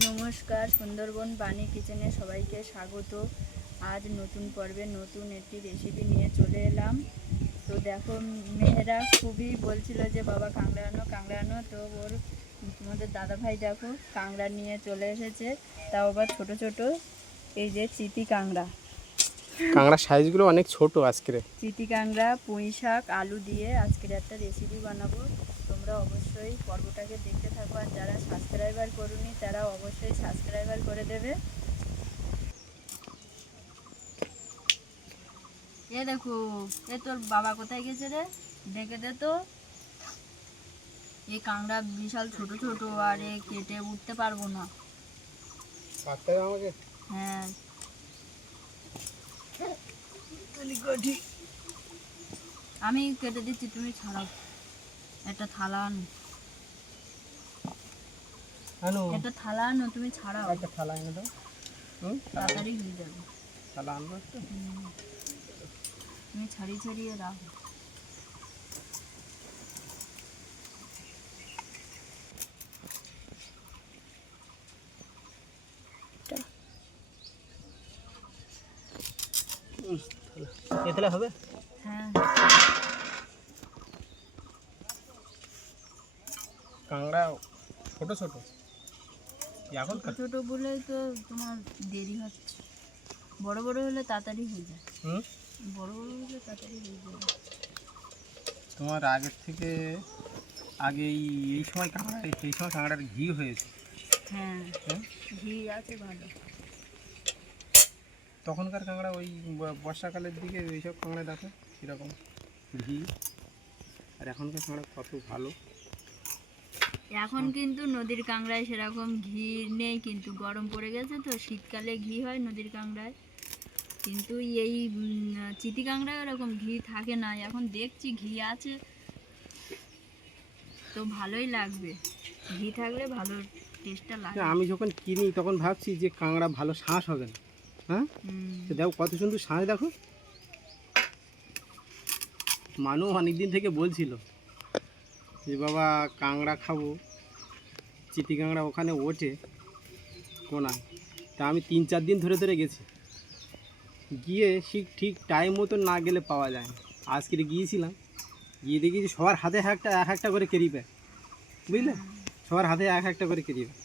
নমস্কার, সুন্দরবন বাণী কিচেনে সবাইকে স্বাগত। আজ নতুন পর্বে নতুন একটি রেসিপি নিয়ে চলে এলাম। তো দেখো, মেয়েরা খুবই বলছিল যে বাবা কাঁকড়া আনো। তো ওর তোমাদের দাদাভাই দেখো কাঁকড়া নিয়ে চলে এসেছে, তাও আবার ছোট ছোট। এই যে চিতি কাঁকড়া, কাঁকড়ার সাইজগুলো অনেক ছোট আজকে। চিতি কাঁকড়া, পুঁই শাক, আলু দিয়ে আজকের একটা রেসিপি বানাবো। তোমরা অবশ্যই পর্বটাকে দেখতে থাকো, আর যারা সাবস্ক্রাইবার করোনি তারা অবশ্যই সাবস্ক্রাইবার করে দেবে। এ দেখো, এ তোর বাবা কোথায় গেছে রে? ডেকে দে তো। এই কাঁকড়া বিশাল ছোট ছোট, আর এ কেটে উঠতে পারবো না। হ্যাঁ, আমি কেটে দিচ্ছি, তুমি ছাড়াও। একটা থালা আনো, একটা থালা আনো, তুমি ছাড়াও। একটা থালা এনে দাও। তাড়াতাড়ি হয়ে যাবে। থালা আনবো একটা। তুমি ছাড়িয়ে ছাড়িয়ে রাখো। এ থালা হবে? হ্যাঁ, কাঁকড়া ছোট ছোট এখন ছোট ছোট বলেই তো তোমার দেরি হচ্ছে। বড় বড় হলে তাড়াতাড়ি হয়ে যায়। বড় বড় হলে তাড়াতাড়ি হয়ে যাবে। তোমার আগের থেকে আগে এই সময় কাঁকড়ার ঘি হয়েছে। হ্যাঁ, ঘি আছে ভালো। তখনকার কাঁকড়া ওই বর্ষাকালের দিকে ওইসব কাঁকড়া দেখো কীরকম ঘি, আর এখনকার কাঁকড়া কত ভালো। এখন কিন্তু নদীর কাঁকড়ায় সেরকম ঘি নেই, কিন্তু গরম পড়ে গেছে তো শীতকালে ঘি হয় নদীর কাঁকড়ায়, কিন্তু এই চিতি কাঁকড়ায় ওরকম ঘি থাকে না। এখন দেখছি ঘি আছে, তো ভালোই লাগবে। ঘি থাকলে ভালো টেস্টটা লাগে। আমি যখন কিনি তখন ভাবছি যে কাঁকড়া ভালো শাঁস হবে না। হ্যাঁ, তো দেখো কত সুন্দর শাঁস দেখো। মানু অনেক দিন থেকে বলছিল যে বাবা কাঁকড়া খাবো, চিতি কাঁকড়া ওখানে ওঠে কোনায়। তা আমি 3-4 দিন ধরে ধরে গেছি, গিয়ে ঠিক টাইম মতো না গেলে পাওয়া যায় না। আজকে গিয়েছিলাম, গিয়ে দেখি যে সবার হাতে এক একটা করে কেরি ব্যাগ, বুঝলে, সবার হাতে এক একটা করে কেরি ব্যাগ।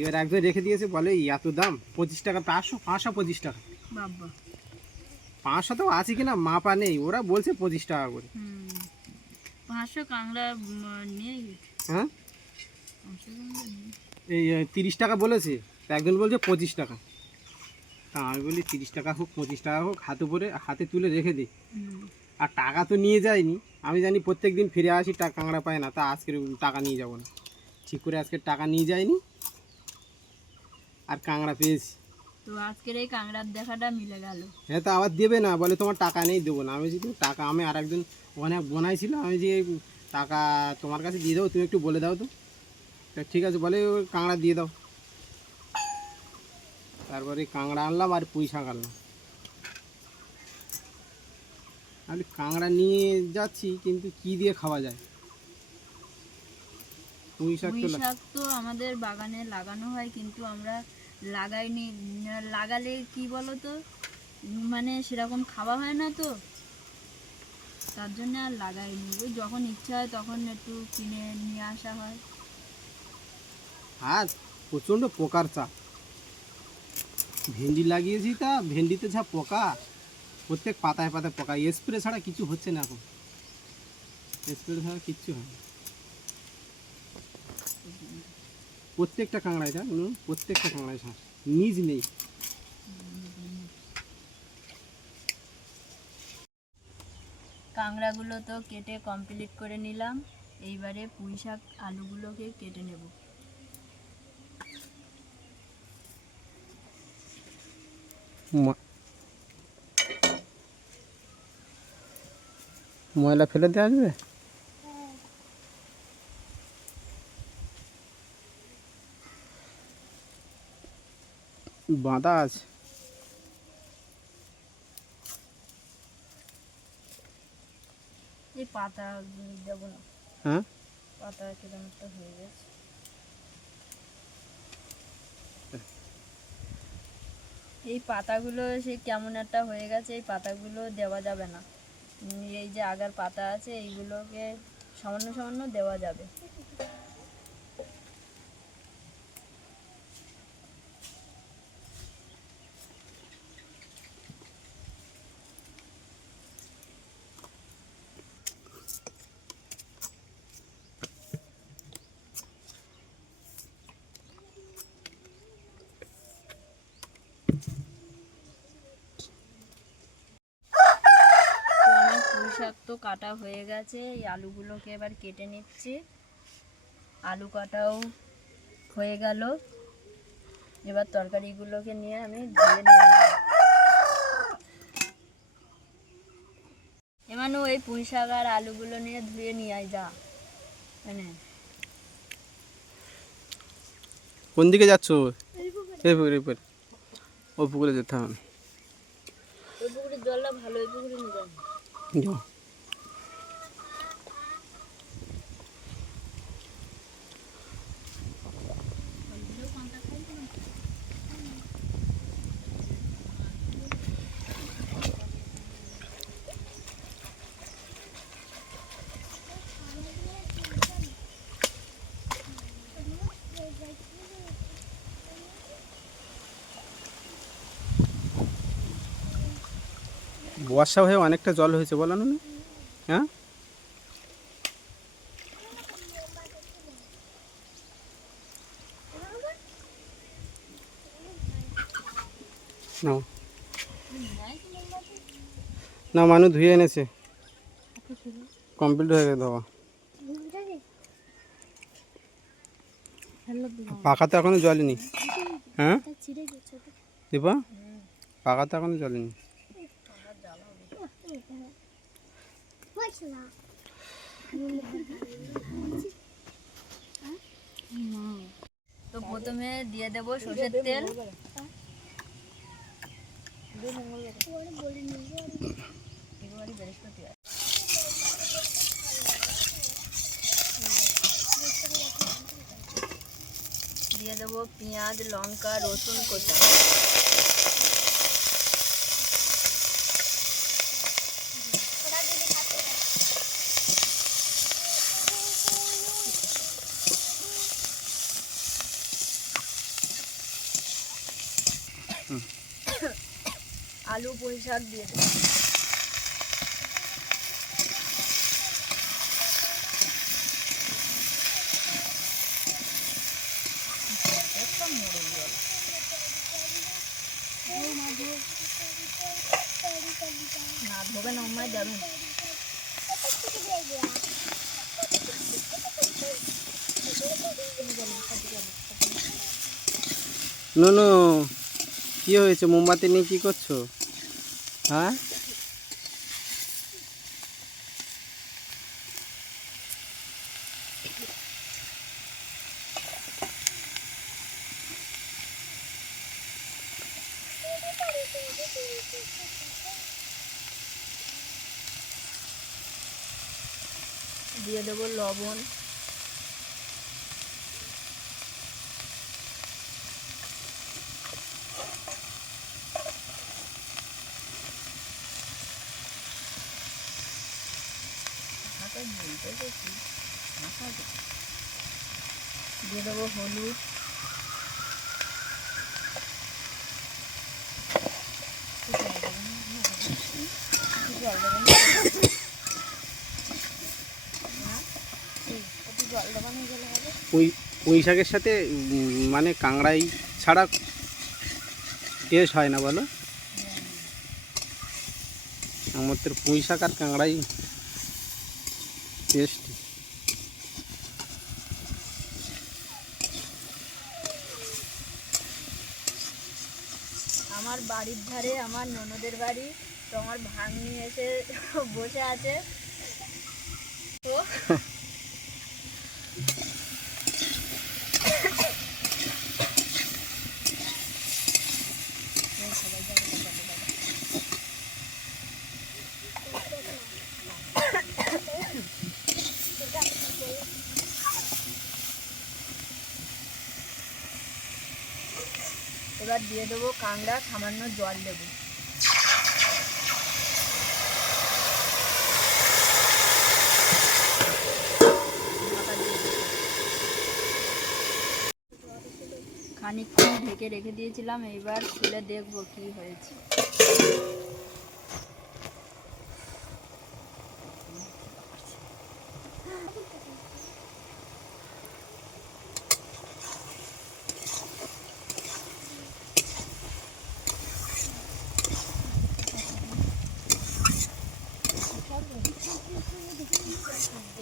এবার একজন রেখে দিয়েছে, বলে এত দাম, 25 টাকা, 500 25 টাকা। বাবা, 500 তো আছে কিনা মাপা নেই, ওরা বলছে 25 টাকা করে। 500 কাঁকড়া নিয়ে গেছে। হ্যাঁ, 500 কাঁকড়া নিয়ে। এই 30 টাকা বলেছে, তা একজন বলছে 25 টাকা। তা আমি বলি 30 টাকা হোক 25 টাকা হোক, হাতে তুলে রেখে দিই। আর টাকা তো নিয়ে যায়নি, আমি জানি প্রত্যেক দিন ফিরে আসি কাঁকড়া পায় না, তা আজকের টাকা নিয়ে যাব না, ঠিক করে আজকে টাকা নিয়ে যায়নি, আর কাঁকড়া পেয়েছি। তো আজকের এই কাঁকড়ার দেখাটা মিলে গেল। হ্যাঁ, তা আবার দেবে না, বলে তোমার টাকা নেই, দেবো না। আমি যদি টাকা, আমি আর একজন ওখানে বোনাইছিল, আমি যে টাকা তোমার কাছে দিয়ে দেবো, তুমি একটু বলে দাও তো। তা ঠিক আছে বলে, ওই কাঁকড়া দিয়ে দাও। তারপরে কাঁকড়া আনলাম আর পুঁই শাক আনলাম। আমি কাঁকড়া নিয়ে যাচ্ছি, কিন্তু কি দিয়ে খাওয়া যায়? পুঁই শাক পুঁই তো শাক তো আমাদের বাগানে লাগানো হয়, কিন্তু আমরা লাগাইনি। লাগালে কি বলো তো, মানে সেরকম খাওয়া হয় না তো, তার জন্য আর লাগাইনি। ওই যখন ইচ্ছা হয় তখন একটু কিনে নিয়ে আসা হয়। আর প্রচণ্ড পোকার চাপ। ভেন্ডি লাগিয়েছি, তা ভেন্ডিতে যা পোকা, প্রত্যেক পাতায় পাতায় পোকা। স্প্রে ছাড়া কিছু হচ্ছে না এখন, স্প্রে ছাড়া কিচ্ছু হয় না। প্রত্যেকটা কাঁকড়ায় যা প্রত্যেকটা কাঁকড়ায় শ্বাস, নিজ নেই। কাঁকড়াগুলো তো কেটে কমপ্লিট করে নিলাম। এইবারে পুঁই শাক আলুগুলোকে কেটে নেব। ময়লা ফেলে দিয়ে আসবে। বাঁধা আছে। এই পাতা দেবো না, হ্যাঁ, পাতা কিরকম একটা হয়ে গেছে। এই পাতাগুলো সে কেমন একটা হয়ে গেছে, এই পাতাগুলো দেওয়া যাবে না। এই যে আগার পাতা আছে এইগুলোকে সামান্য সামান্য দেওয়া যাবে। তো আমার পুঁই শাক তো কাটা হয়ে গেছে, এই আলুগুলোকে এবার কেটে নিচ্ছি। আলু কাটাও হয়ে গেল, এবার তরকারিগুলোকে নিয়ে আমি ধুয়ে নেব। এমানু এই পুঁই শাক আর আলুগুলো নিয়ে ধুয়ে নিয়ে আয় যা। মানে কোন দিকে যাচ্ছ? এই পুকুরে ও পুকুরে যেতে হবে না। ওই পুকুরের জলটা ভালো, ওই পুকুরে নিয়ে যাবো। যাও। বর্ষা হয়ে অনেকটা জল হয়েছে বলো না? হ্যাঁ, নাও না, মানুষ ধুয়ে এনেছে, কমপ্লিট হয়ে গেছে ধোয়া। পাখা তো এখনো জ্বলেনি। হ্যাঁ দীপা, পাখা তো এখনো জ্বলেনি। তো প্রথমে দিয়ে দেব সরষের তেল। দিয়ে দেব পেঁয়াজ, লঙ্কা, রসুন কোচা। আলু পুঁই শাক দিয়ে দেব। না ধোবে না, উম্মায় যাবেন। নুনু, কি হয়েছে? মোমবাতি নিয়ে কি করছো? হ্যাঁ, দিয়ে দেব লবণ। দিয়ে দেবো হলুদ। পুঁই শাকের সাথে মানে কাংড়াই ছাড়া টেস্ট হয় না বলো? আমাদের পুঁই শাক আর কাংড়াই টেস্ট। আমার বাড়ির ধারে আমার ননদের বাড়ি, তো আমার ভাগ্নি এসে বসে আছে। তো এবার দিয়ে দেবো কাঁকড়া, সামান্য জল দেবো। খানিকক্ষণ ঢেকে রেখে দিয়েছিলাম, এবার খুলে দেখবো কি হয়েছে।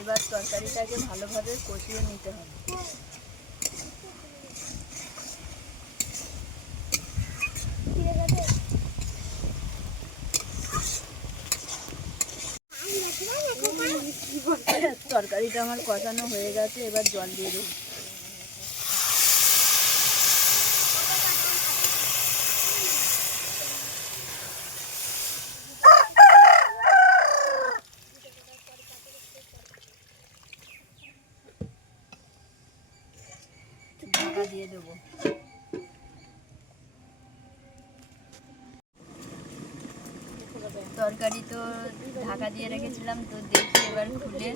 এবার তরকারিটাকে ভালোভাবে কষিয়ে নিতে হবে। তরকারিটা আমার কষানো হয়ে গেছে, এবার জল দিয়ে দেবো। ঢাকা দিয়ে দেবো। তরকারি তো ঢাকা দিয়ে রেখেছিলাম, তো দেখি এবার খুলে।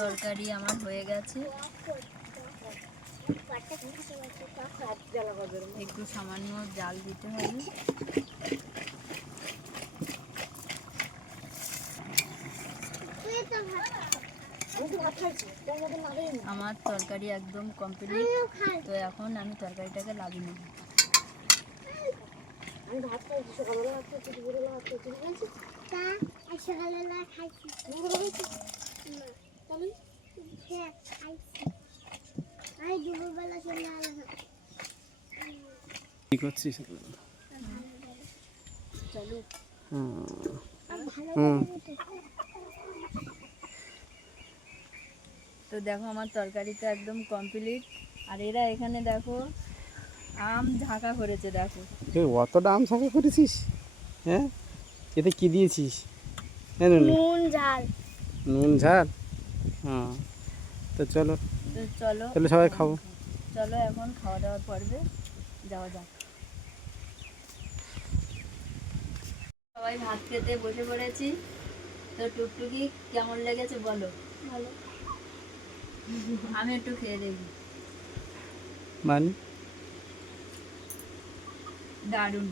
তরকারি আমার হয়ে গেছে, একটু সামান্য জাল দিতে হবে। আমার তরকারি একদম কমপ্লিট, তো এখন আমি তরকারিটাকে লাগিয়ে নেব। কি করছিস? চলো। তো দেখো আমার তরকারিটা একদম কমপ্লিট, আর এরা এখানে দেখো আম ঝাঁকা করেছে। দেখো অতটা আম শাঁকা করেছিস? হ্যাঁ, এতে কি দিয়েছিস? নুন ঝাল। নুন ঝাল? হ্যাঁ, তো চলো চলো তাহলে সবাই খাবো। চলো এখন খাওয়া দাওয়ার পর্বে যাওয়া যাক। সবাই ভাত খেতে বসে পড়েছি। তো টুকটুকি কেমন লেগেছে বলো? ভালো। আমি একটু খেয়ে দেখি। মানে দারুণ।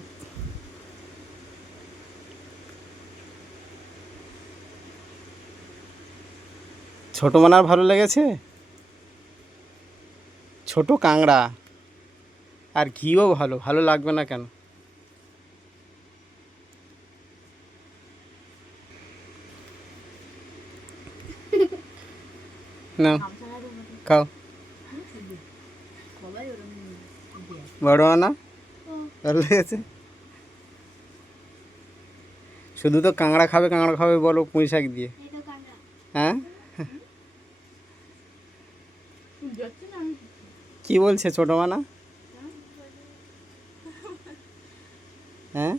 ছোট মানার ভালো লেগেছে? ছোট কাঁকড়া আর ঘিও ভালো, ভালো লাগবে না কেন? না, খাও। বড় না ভালো লেগেছে? শুধু তো কাঁকড়া খাবে বলো, পুঁই শাক দিয়ে। হ্যাঁ, কি বলছে ছোট মানা? হ্যাঁ,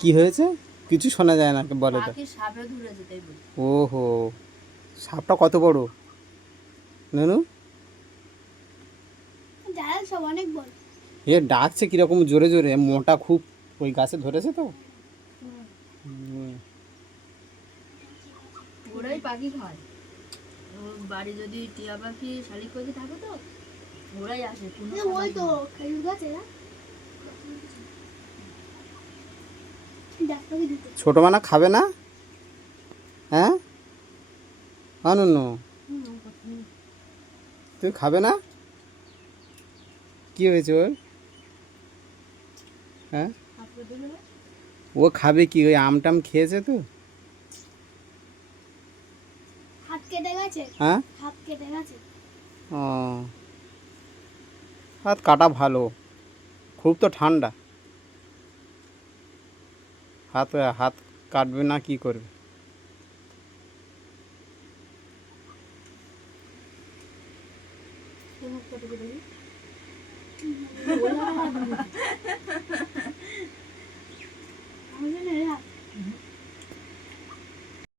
কি হয়েছে? কিছু শোনা যায় না, বলো তো। সাপে ধরেছে তাই বলি। ওহো, সাপটা কত বড় নানু? সব অনেক বড়। এ ডাকছে কিরকম জোরে জোরে, মোটা খুব, ওই গাছে ধরেছে তো। ওরাই পাখি খায়, বাড়ি যদি টিয়া পাখি শালিক পাখি থাকে তো ওরাই আসে। ছোট মানা খাবে না? হ্যাঁ, আনুন, তুই খাবে না? কি হয়েছে ওর? হ্যাঁ, ও খাবে কি? ওই আম টাম খেয়েছে তো। হাত কেটে গেছে। হ্যাঁ, হাত কেটে গেছে। ও হাত কাটা ভালো, খুব তো ঠান্ডা, হাত হাত কাটবে না কি করবে।